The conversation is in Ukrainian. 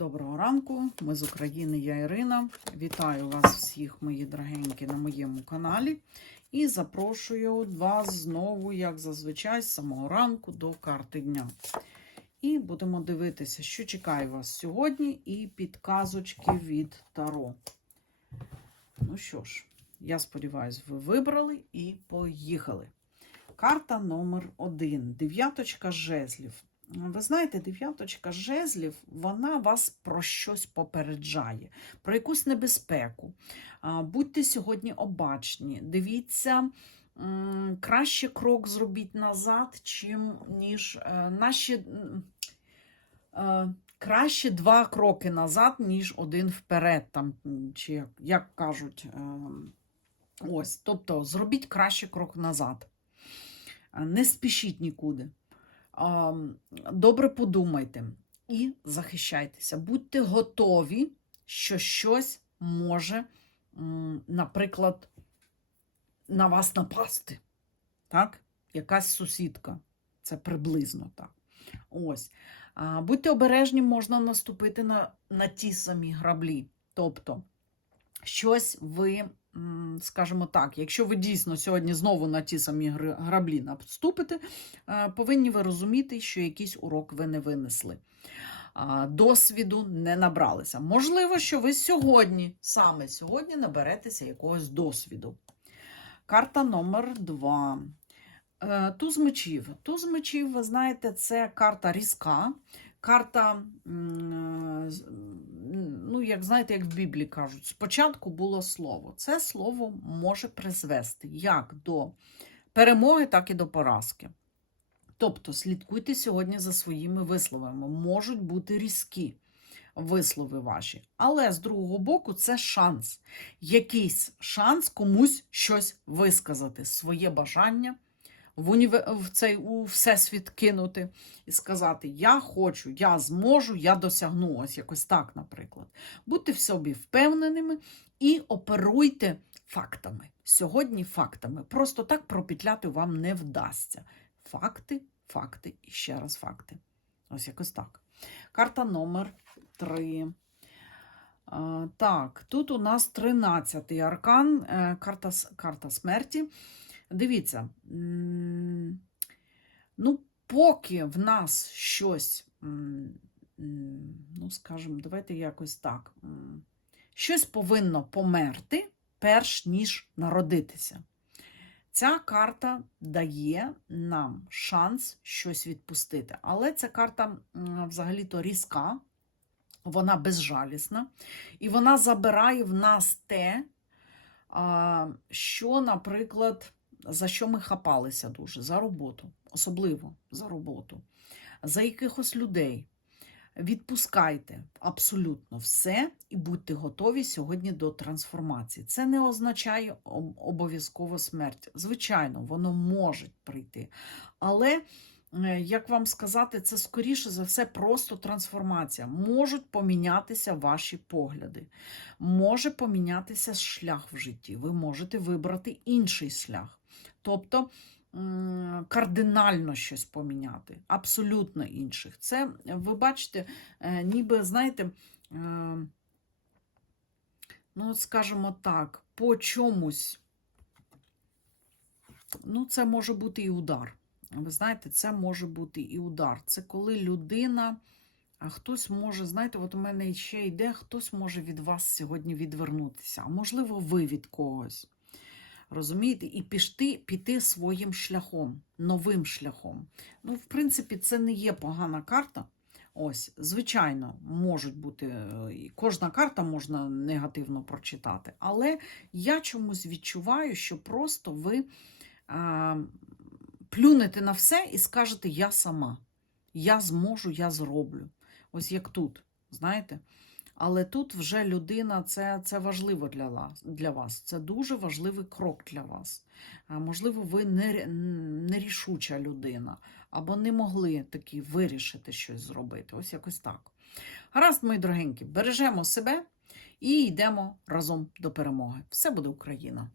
Доброго ранку, ми з України, я Ірина. Вітаю вас всіх, мої дорогенькі, на моєму каналі. І запрошую вас знову, як зазвичай, з самого ранку до карти дня. І будемо дивитися, що чекає вас сьогодні, і підказочки від Таро. Ну що ж, я сподіваюся, ви вибрали і поїхали. Карта номер один. Дев'яточка жезлів. Ви знаєте, дев'яточка жезлів, вона вас про щось попереджає, про якусь небезпеку. Будьте сьогодні обачні. Дивіться, краще крок зробіть назад, чим ніж е, наші. е, Краще два кроки назад, ніж один вперед, там, чи як, кажуть. е, Ось, тобто зробіть краще крок назад. Не спішіть нікуди. Добре подумайте і захищайтеся. Будьте готові, що щось може, наприклад, на вас напасти. Так? Якась сусідка. Це приблизно так. Ось. Будьте обережні, можна наступити на, на ті самі граблі. Тобто, щось ви, скажімо так, якщо ви дійсно сьогодні знову на ті самі граблі наступите, е, повинні ви розуміти, що якийсь урок ви не винесли. Досвіду не набралися. Можливо, що ви сьогодні, саме сьогодні, наберетеся якогось досвіду. Карта номер два. Е, Туз мечів. Туз мечів, ви знаєте, це карта різка. Карта, ну, як знаєте, як в Біблії кажуть, спочатку було слово. Це слово може призвести як до перемоги, так і до поразки. Тобто слідкуйте сьогодні за своїми висловами. Можуть бути різкі вислови ваші. Але з другого боку, це шанс. Якийсь шанс комусь щось висказати, своє бажання в, уніве... в цей у всесвіт кинути і сказати: Я хочу, я зможу, я досягну. Ось якось так, наприклад. Будьте в собі впевненими і оперуйте фактами. Сьогодні фактами. Просто так пропетляти вам не вдасться. Факти, факти і ще раз факти. Ось якось так. Карта номер 3. Так, тут у нас 13-й аркан, е, карта, карта смерті. Дивіться, ну, поки в нас щось, ну, скажімо, давайте якось так, щось повинно померти, перш ніж народитися. Ця карта дає нам шанс щось відпустити. Але ця карта взагалі-то різка, вона безжалісна, і вона забирає в нас те, що, наприклад, за що ми хапалися дуже? За роботу, особливо за роботу, за якихось людей. Відпускайте абсолютно все і будьте готові сьогодні до трансформації. Це не означає об- обов'язково смерть. Звичайно, воно може прийти. Але, е, як вам сказати, це скоріше за все просто трансформація. Можуть помінятися ваші погляди, може помінятися шлях в житті. Ви можете вибрати інший шлях. Тобто кардинально щось поміняти, абсолютно інших. Це, ви бачите, е, ніби, знаєте, е, ну, скажімо так, по чомусь, ну, це може бути і удар. Ви знаєте, це може бути і удар. Це коли людина, а хтось може, знаєте, от у мене ще йде, хтось може від вас сьогодні відвернутися, а можливо, ви від когось. Розумієте, і пішти, піти своїм шляхом, новим шляхом. Ну, в принципі, це не є погана карта. Ось, звичайно, можуть бути, е, кожна карта можна негативно прочитати, але я чомусь відчуваю, що просто ви а, плюнете на все і скажете Я сама, я зможу, я зроблю. Ось як тут, знаєте? Але тут вже людина це, це важливо для для вас. Це дуже важливий крок для вас. Можливо, ви не, нерішуча людина, або не могли таки вирішити щось зробити. Ось якось так. Гаразд, мої дорогенькі, бережемо себе і йдемо разом до перемоги. Все буде Україна!